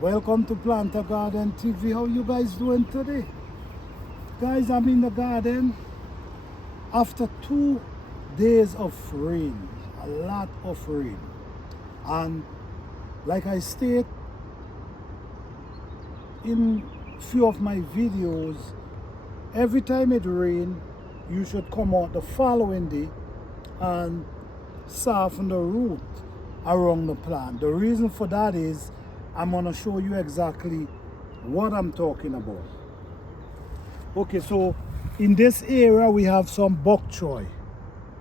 Welcome to Planter Garden TV. How you guys doing today? Guys, I'm in the garden after 2 days of rain, a lot of rain. And like I state in few of my videos, every time it rains, you should come out the following day and soften the root around the plant. The reason for that is I'm going to show you exactly what I'm talking about. Okay, so in this area we have some bok choy.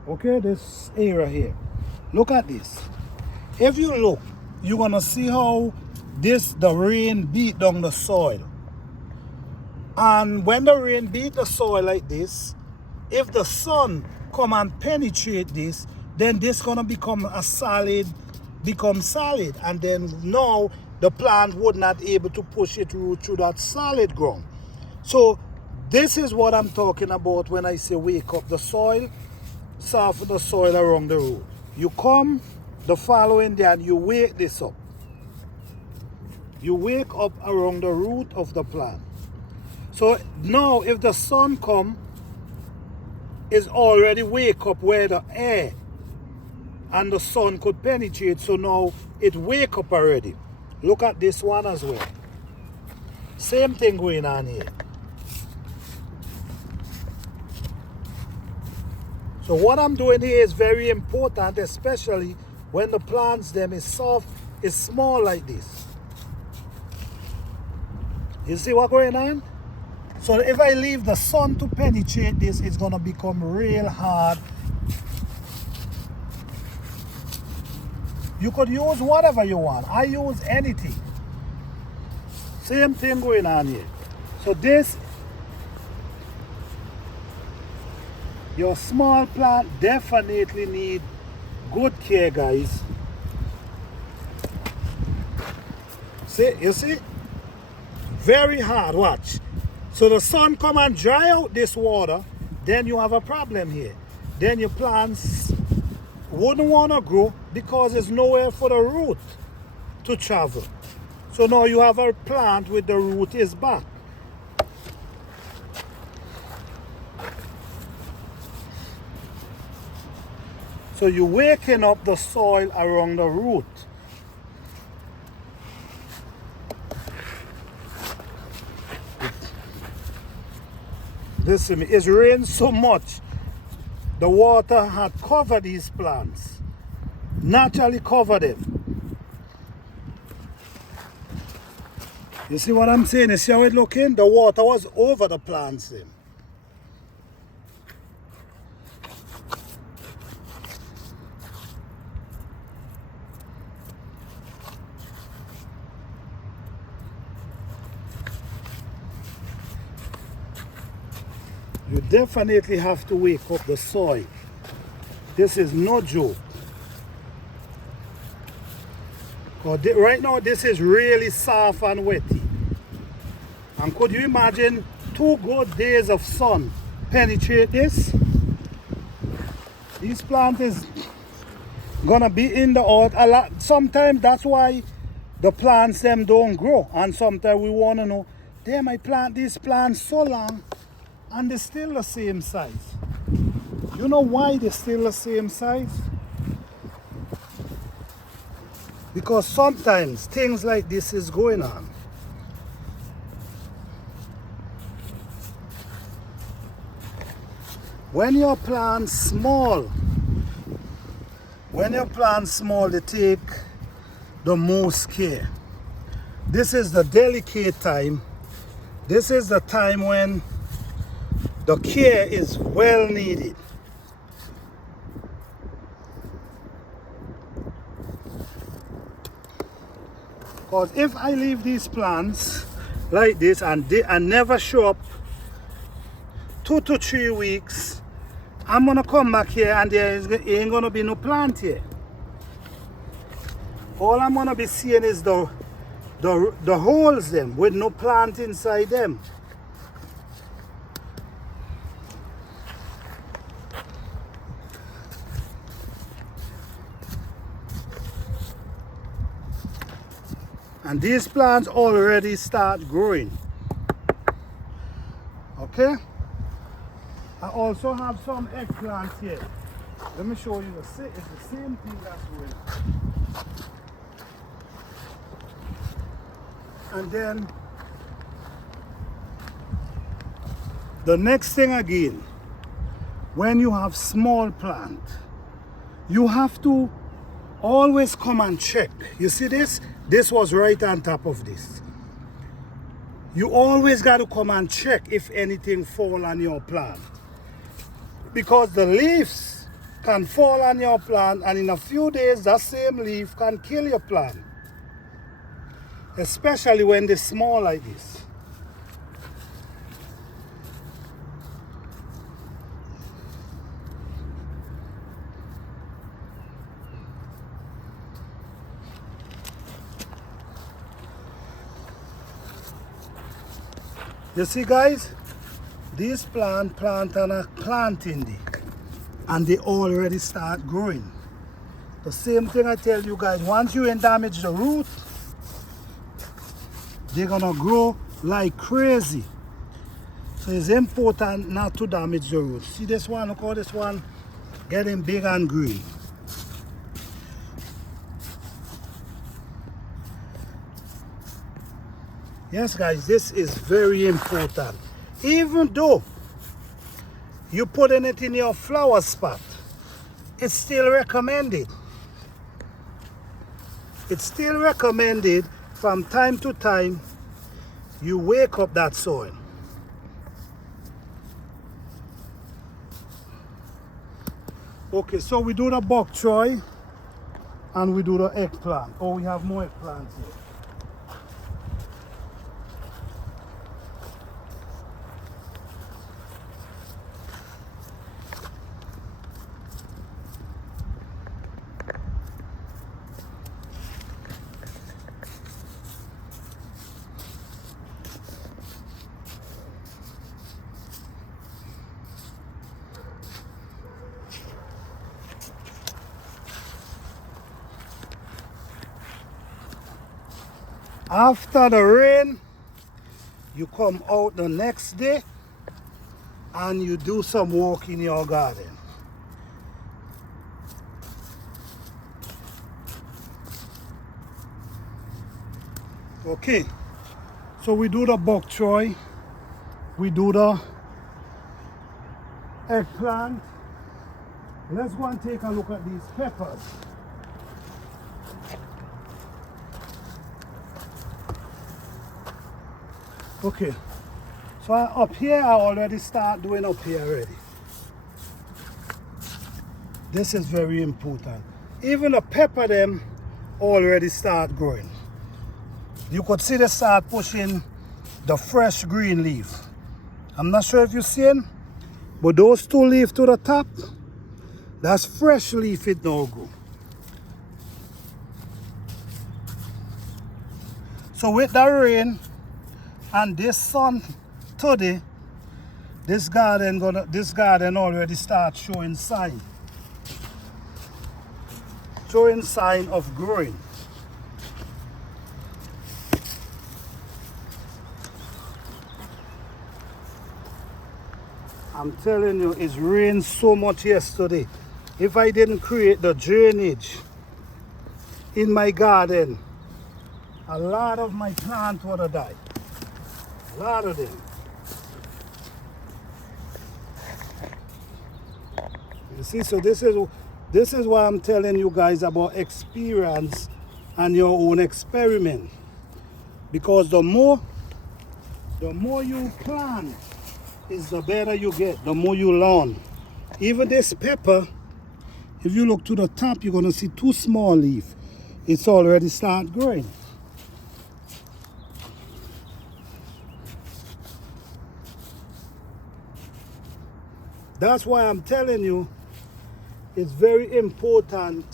Okay, this area here. Look at this. If you look, you're going to see how the rain beat down the soil. And when the rain beat the soil like this, if the sun come and penetrate this, then this gonna become solid, and then now the plant would not able to push it root through that solid ground. So this is what I'm talking about when I say wake up the soil, soften the soil around the root. You come the following day and you wake this up. You wake up around the root of the plant. So now if the sun come, it's already wake up where the air and the sun could penetrate, so now it wake up already. Look at this one as well. Same thing going on here. So what I'm doing here is very important, especially when the plants them is soft, is small like this. You see what going on? So if I leave the sun to penetrate this, it's gonna become real hard. You could use whatever you want. I use anything. Same thing going on here. So this, your small plant definitely need good care, guys. See, you see? Very hard, watch. So the sun come and dry out this water, then you have a problem here. Then your plants wouldn't want to grow because there's nowhere for the root to travel. So now you have a plant with the root is back. So you're waking up the soil around the root. Listen, it's rained so much, the water had covered these plants, naturally covered them. You see what I'm saying? You see how it looking? The water was over the plants then. You definitely have to wake up the soil. This is no joke. Right now this is really soft and wetty. And could you imagine 2 good days of sun penetrate this? This plant is gonna be in the earth a lot. Sometimes that's why the plants them don't grow. And sometimes we wanna know, damn, I plant these plants so long and they're still the same size. You know why they're still the same size? Because sometimes things like this is going on. When your plant's small, they take the most care. This is the delicate time. This is the time when the care is well needed. Because if I leave these plants like this and never show up 2 to 3 weeks, I'm gonna come back here and there ain't gonna be no plant here. All I'm gonna be seeing is the holes them with no plant inside them. And these plants already start growing. Okay? I also have some eggplants here. Let me show you. It's the same thing that's going on. And then the next thing again, when you have small plant, you have to always come and check. You see this? This was right on top of this. You always got to come and check if anything fall on your plant. Because the leaves can fall on your plant, and in a few days that same leaf can kill your plant. Especially when they're small like this. You see, guys, these plant and a planting, and they already start growing. The same thing I tell you guys, once you damage the root, they're gonna grow like crazy. So it's important not to damage the root. See this one, look how this one getting big and green. Yes, guys, this is very important. Even though you putting it in your flower spot, it's still recommended. It's still recommended from time to time you wake up that soil. Okay, so we do the bok choy and we do the eggplant. Oh, we have more eggplants here. After the rain, you come out the next day and you do some work in your garden. Okay, so we do the bok choy, we do the eggplant. Let's go and take a look at these peppers. Okay, so up here I already start doing up here already. This is very important. Even the pepper them already start growing. You could see they start pushing the fresh green leaf. I'm not sure if you're seeing, but those two leaves to the top, that's fresh leaf it now grow. So with the rain and this sun today, this garden already start showing sign of growing. I'm telling you, it's rained so much yesterday. If I didn't create the drainage in my garden, a lot of my plants would have died. A lot of them. You see, so this is why I'm telling you guys about experience and your own experiment. Because the more you plant, is the better you get, the more you learn. Even this pepper, if you look to the top, you're gonna see two small leaves. It's already start growing. That's why I'm telling you, it's very important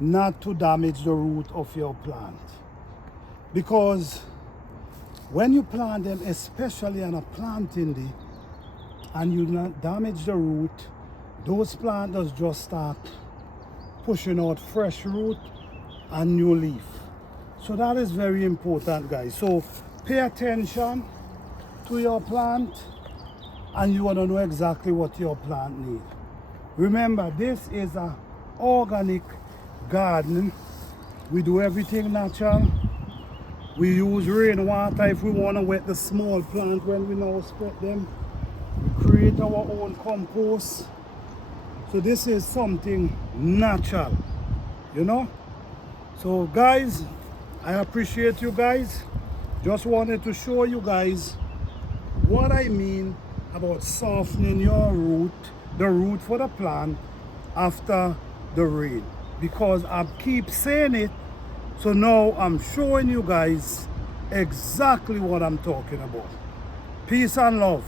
not to damage the root of your plant. Because when you plant them, especially on a planting day, and you not damage the root, those plants just start pushing out fresh root and new leaf. So that is very important, guys. So pay attention to your plant and you want to know exactly what your plant needs. Remember, this is an organic garden. We do everything natural. We use rainwater if we want to wet the small plant when we now spread them. We create our own compost. So this is something natural, you know. So guys, I appreciate you guys. Just wanted to show you guys what I mean about softening your root, the root for the plant after the rain. Because I keep saying it, so now I'm showing you guys exactly what I'm talking about. Peace and love.